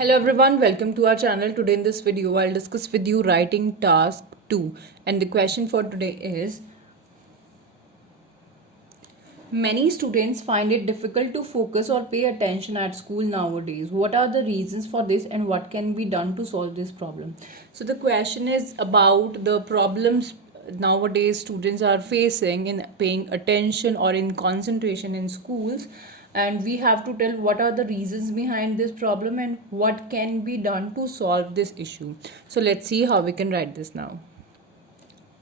Hello everyone, welcome to our channel. Today in this video I'll discuss with you writing task 2, and the question for today is: many students find it difficult to focus or pay attention at school nowadays. What are the reasons for this and what can be done to solve this problem? So the question is about the problems nowadays students are facing in paying attention or in concentration in schools, and we have to tell what are the reasons behind this problem and what can be done to solve this issue. So let's see how we can write this now.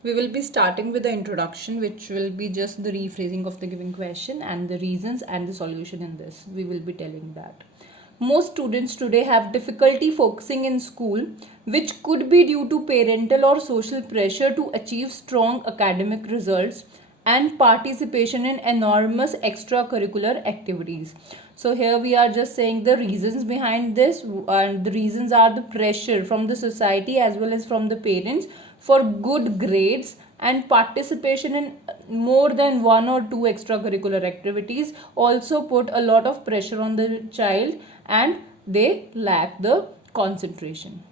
We will be starting with the introduction, which will be just the rephrasing of the given question and the reasons and the solution in this. We will be telling that. Most students today have difficulty focusing in school, which could be due to parental or social pressure to achieve strong academic results and participation in enormous extracurricular activities. So here we are just saying the reasons behind this, and the reasons are the pressure from the society as well as from the parents for good grades and participation in more than one or two extracurricular activities also put a lot of pressure on the child and they lack the concentration.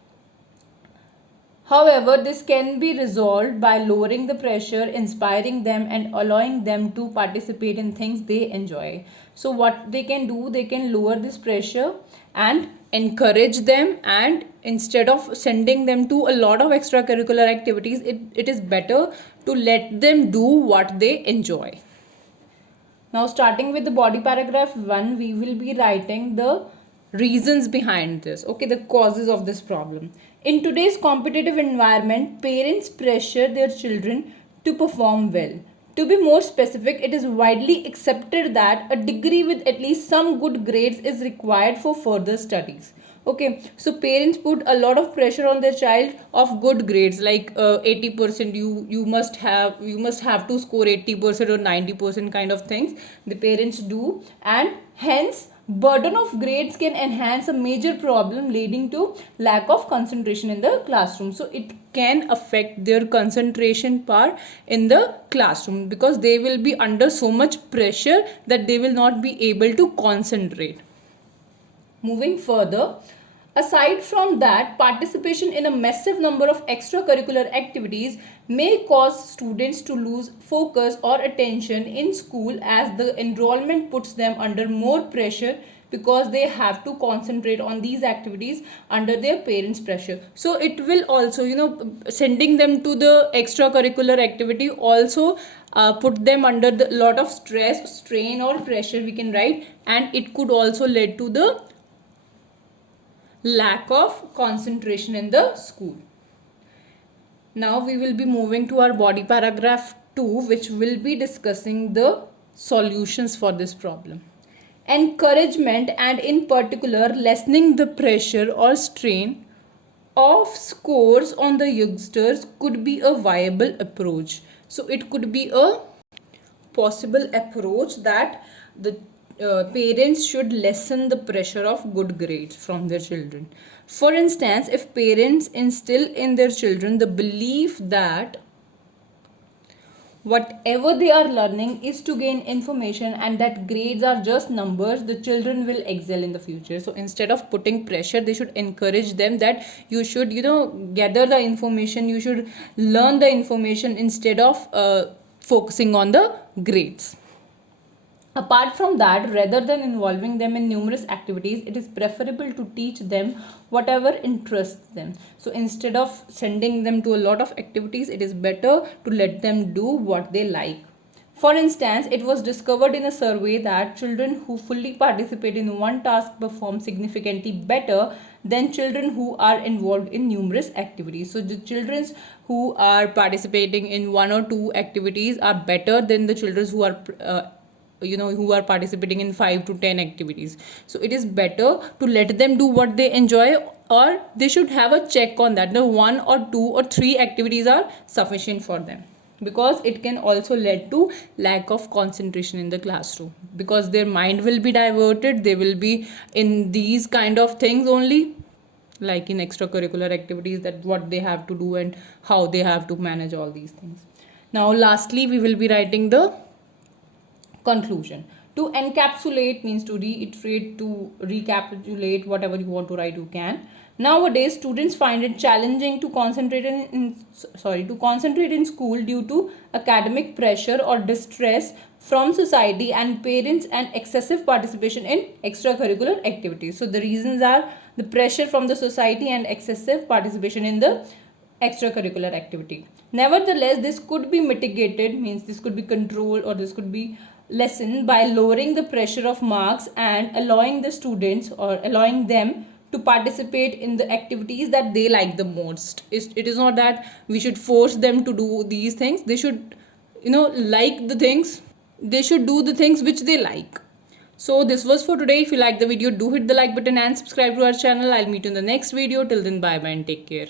However, this can be resolved by lowering the pressure, inspiring them and allowing them to participate in things they enjoy. So what they can do, they can lower this pressure and encourage them, and instead of sending them to a lot of extracurricular activities, it is better to let them do what they enjoy. Now starting with the body paragraph 1, we will be writing the reasons behind this, okay, the causes of this problem. In today's competitive environment, parents pressure their children to perform well. To be more specific, it is widely accepted that a degree with at least some good grades is required for further studies. Okay, so parents put a lot of pressure on their child of good grades, like 80%. You must have to score 80% or 90% kind of things the parents do, and hence burden of grades can enhance a major problem leading to lack of concentration in the classroom. So it can affect their concentration part in the classroom because they will be under so much pressure that they will not be able to concentrate. Moving further, aside from that, participation in a massive number of extracurricular activities may cause students to lose focus or attention in school, as the enrollment puts them under more pressure because they have to concentrate on these activities under their parents' pressure. So it will also, sending them to the extracurricular activity also put them under the lot of stress, strain or pressure, we can write, and it could also lead to the lack of concentration in the school. Now we will be moving to our body paragraph 2, which will be discussing the solutions for this problem. Encouragement, and in particular lessening the pressure or strain of scores on the youngsters, could be a viable approach. So it could be a possible approach that the parents should lessen the pressure of good grades from their children. For instance, if parents instill in their children the belief that whatever they are learning is to gain information and that grades are just numbers, the children will excel in the future. So instead of putting pressure, they should encourage them that you should gather the information, you should learn the information instead of focusing on the grades. Apart from that, rather than involving them in numerous activities, it is preferable to teach them whatever interests them. So instead of sending them to a lot of activities, it is better to let them do what they like. For instance, it was discovered in a survey that children who fully participate in one task perform significantly better than children who are involved in numerous activities. So the children who are participating in one or two activities are better than the children who are participating in 5 to 10 activities. So it is better to let them do what they enjoy, or they should have a check on that the 1 or 2 or 3 activities are sufficient for them, because it can also lead to lack of concentration in the classroom because their mind will be diverted. They will be in these kind of things only, like in extracurricular activities, that what they have to do and how they have to manage all these things. Now lastly, we will be writing the conclusion. To encapsulate means to reiterate, to recapitulate, whatever you want to write you can. Nowadays students find it challenging to concentrate in school due to academic pressure or distress from society and parents and excessive participation in extracurricular activities. So the reasons are the pressure from the society and excessive participation in the extracurricular activity. Nevertheless, this could be mitigated, means this could be controlled or this could be lessened by lowering the pressure of marks and allowing the students or allowing them to participate in the activities that they like the most. It is not that we should force them to do these things. They should, like the things. They should do the things which they like. So this was for today. If you like the video, do hit the like button and subscribe to our channel. I'll meet you in the next video. Till then, bye bye and take care.